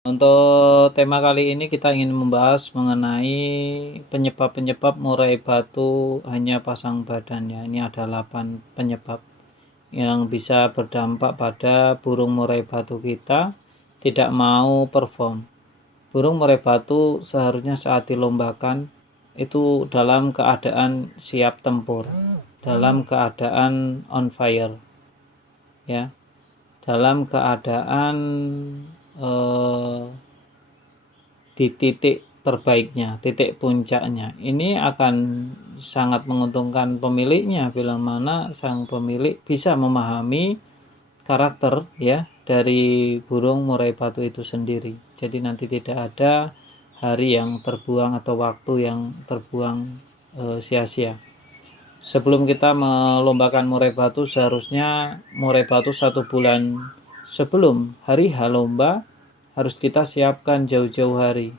Untuk tema kali ini kita ingin membahas mengenai penyebab-penyebab murai batu hanya pasang badan ya. Ini ada 8 penyebab yang bisa berdampak pada burung murai batu kita tidak mau perform. Burung murai batu seharusnya saat dilombakan itu dalam keadaan siap tempur, dalam keadaan on fire ya, dalam keadaan di titik terbaiknya, titik puncaknya. Ini akan sangat menguntungkan pemiliknya bila mana sang pemilik bisa memahami karakter ya dari burung murai batu itu sendiri. Jadi nanti tidak ada hari yang terbuang atau waktu yang terbuang sia-sia. Sebelum kita melombakan murai batu, seharusnya murai batu 1 bulan sebelum hari H lomba harus kita siapkan jauh-jauh hari.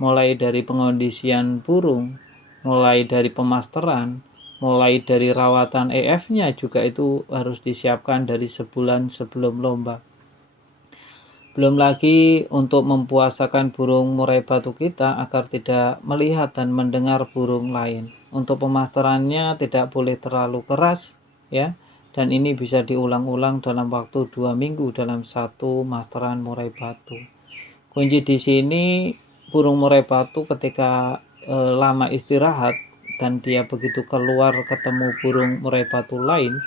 Mulai dari pengondisian burung, mulai dari pemasteran, mulai dari rawatan EF-nya juga itu harus disiapkan dari sebulan sebelum lomba. Belum lagi untuk mempuasakan burung murai batu kita agar tidak melihat dan mendengar burung lain. Untuk pemasterannya tidak boleh terlalu keras ya, dan ini bisa diulang-ulang dalam waktu 2 minggu dalam satu masteran murai batu. Kunci di sini burung murai batu ketika lama istirahat dan dia begitu keluar ketemu burung murai batu lain,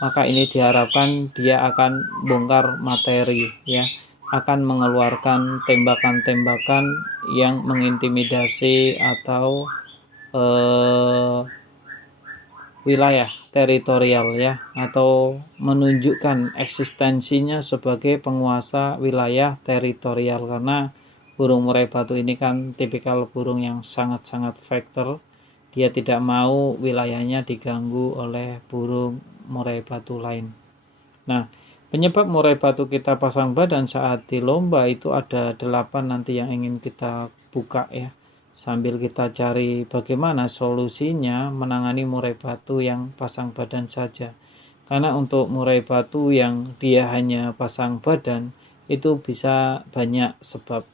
maka ini diharapkan dia akan bongkar materi ya, akan mengeluarkan tembakan-tembakan yang mengintimidasi atau wilayah teritorial ya, atau menunjukkan eksistensinya sebagai penguasa wilayah teritorial, karena burung murai batu ini kan tipikal burung yang sangat-sangat fighter. Dia tidak mau wilayahnya diganggu oleh burung murai batu lain. Nah, penyebab murai batu kita pasang badan saat di lomba itu ada 8 nanti yang ingin kita buka ya. Sambil kita cari bagaimana solusinya menangani murai batu yang pasang badan saja. Karena untuk murai batu yang dia hanya pasang badan itu bisa banyak sebab.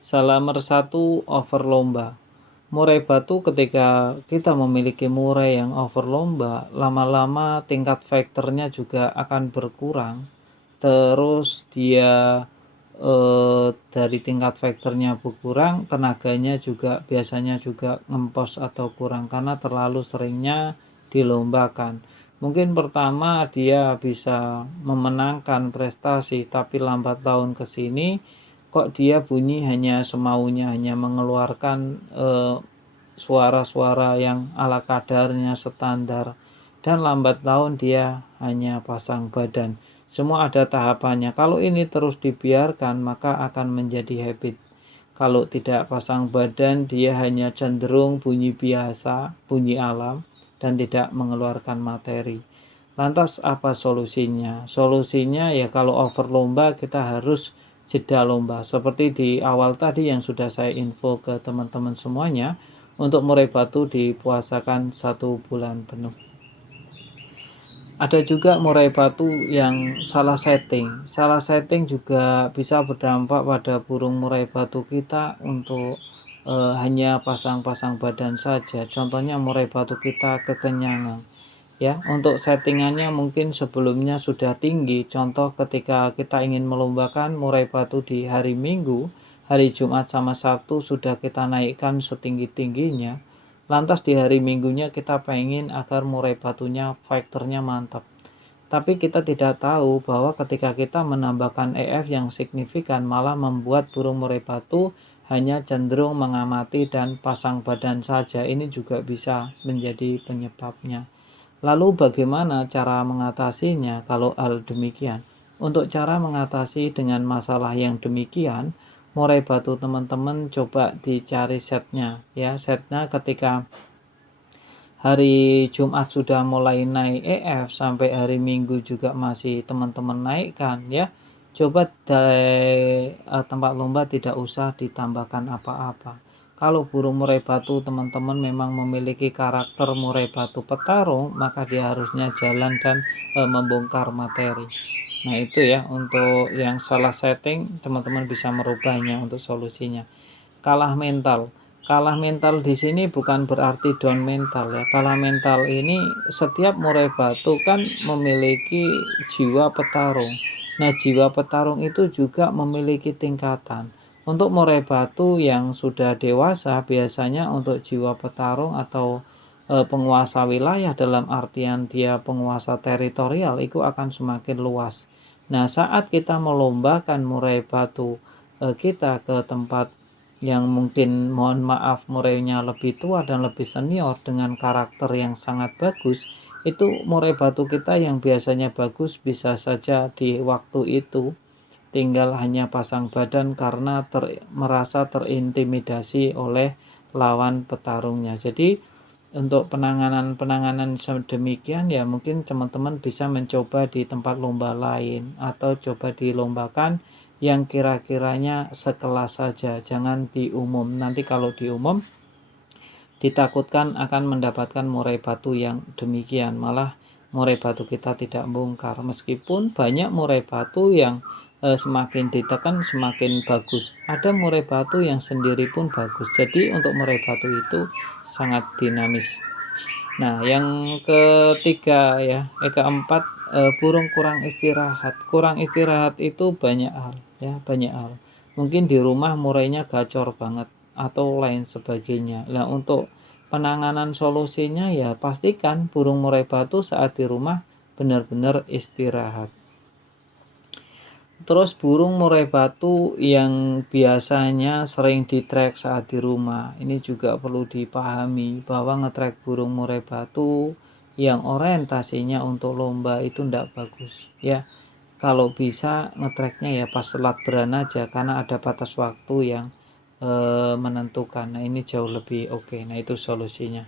Salah nomor 1, over lomba. Murai batu ketika kita memiliki murai yang over lomba, lama-lama tingkat faktornya juga akan berkurang. Terus dia dari tingkat faktornya berkurang, tenaganya juga biasanya juga ngempos atau kurang karena terlalu seringnya dilombakan. Mungkin pertama dia bisa memenangkan prestasi, tapi lambat tahun ke sini kok dia bunyi hanya semaunya, hanya mengeluarkan suara-suara yang ala kadarnya standar, dan lambat laun dia hanya pasang badan. Semua ada tahapannya. Kalau ini terus dibiarkan maka akan menjadi habit. Kalau tidak pasang badan dia hanya cenderung bunyi biasa, bunyi alam, dan tidak mengeluarkan materi. Lantas apa solusinya? Solusinya ya kalau over lomba kita harus jeda lomba. Seperti di awal tadi yang sudah saya info ke teman-teman semuanya, untuk murai batu dipuasakan 1 bulan penuh. Ada juga murai batu yang salah setting. Salah setting juga bisa berdampak pada burung murai batu kita untuk hanya pasang-pasang badan saja. Contohnya murai batu kita kekenyangan. Ya, untuk settingannya mungkin sebelumnya sudah tinggi. Contoh ketika kita ingin melombakan murai batu di hari Minggu, hari Jumat sama Sabtu sudah kita naikkan setinggi-tingginya. Lantas di hari Minggunya kita pengen agar murai batunya faktornya mantap. Tapi kita tidak tahu bahwa ketika kita menambahkan EF yang signifikan malah membuat burung murai batu hanya cenderung mengamati dan pasang badan saja. Ini juga bisa menjadi penyebabnya. Lalu bagaimana cara mengatasinya kalau hal demikian? Untuk cara mengatasi dengan masalah yang demikian, murai batu teman-teman coba dicari setnya ya. Setnya ketika hari Jumat sudah mulai naik EF sampai hari Minggu juga masih teman-teman naikkan ya. Coba dari tempat lomba tidak usah ditambahkan apa-apa. Kalau burung murai batu teman-teman memang memiliki karakter murai batu petarung, maka dia harusnya jalan dan membongkar materi. Nah itu ya untuk yang salah setting, teman-teman bisa merubahnya untuk solusinya. Kalah mental. Kalah mental di sini bukan berarti down mental ya. Kalah mental ini setiap murai batu kan memiliki jiwa petarung. Nah, jiwa petarung itu juga memiliki tingkatan. Untuk murai batu yang sudah dewasa, biasanya untuk jiwa petarung atau penguasa wilayah dalam artian dia penguasa teritorial itu akan semakin luas. Nah, saat kita melombakan murai batu kita ke tempat yang mungkin mohon maaf murainya lebih tua dan lebih senior dengan karakter yang sangat bagus, itu murai batu kita yang biasanya bagus bisa saja di waktu itu tinggal hanya pasang badan karena merasa terintimidasi oleh lawan petarungnya. Jadi untuk penanganan sedemikian ya mungkin teman-teman bisa mencoba di tempat lomba lain atau coba dilombakan yang kira-kiranya sekelas saja, jangan di umum. Nanti kalau di umum ditakutkan akan mendapatkan murai batu yang demikian, malah murai batu kita tidak bongkar. Meskipun banyak murai batu yang semakin ditekan semakin bagus. Ada murai batu yang sendiri pun bagus. Jadi untuk murai batu itu sangat dinamis. Nah, yang ketiga ya, keempat, burung kurang istirahat. Kurang istirahat itu banyak hal ya, banyak hal. Mungkin di rumah murainya gacor banget atau lain sebagainya. Nah, untuk penanganan solusinya ya pastikan burung murai batu saat di rumah benar-benar istirahat. Terus burung murai batu yang biasanya sering di-track saat di rumah, ini juga perlu dipahami bahwa nge-track burung murai batu yang orientasinya untuk lomba itu tidak bagus ya. Kalau bisa nge-tracknya ya pas selat beran aja karena ada batas waktu yang menentukan. Nah ini jauh lebih oke. Nah itu solusinya.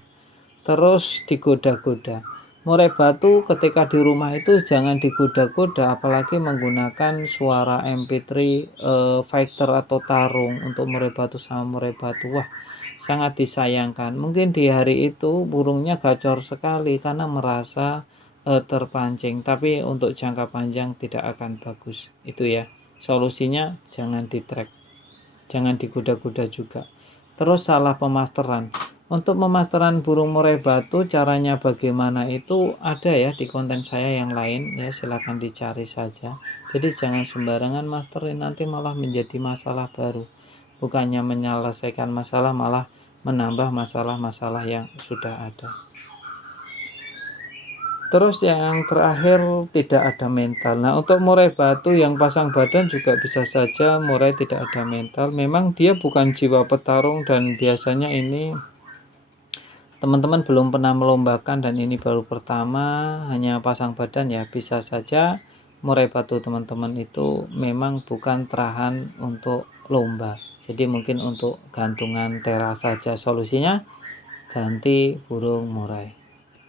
Terus digoda-goda. Murai batu ketika di rumah itu jangan digoda-goda, apalagi menggunakan suara MP3 fighter atau tarung untuk murai batu sama murai batu. Wah, sangat disayangkan. Mungkin di hari itu burungnya gacor sekali karena merasa terpancing, tapi untuk jangka panjang tidak akan bagus. Itu ya. Solusinya jangan di-track, jangan digoda-goda juga. Terus salah pemasteran. Untuk pemasteran burung murai batu caranya bagaimana itu ada ya di konten saya yang lain ya, silahkan dicari saja. Jadi jangan sembarangan masterin, nanti malah menjadi masalah baru. Bukannya menyelesaikan masalah, malah menambah masalah-masalah yang sudah ada. Terus yang terakhir tidak ada mental. Nah untuk murai batu yang pasang badan juga bisa saja murai tidak ada mental. Memang dia bukan jiwa petarung dan biasanya ini teman-teman belum pernah melombakan dan ini baru pertama hanya pasang badan ya, bisa saja murai batu teman-teman itu memang bukan terahan untuk lomba. Jadi mungkin untuk gantungan teras saja. Solusinya ganti burung murai.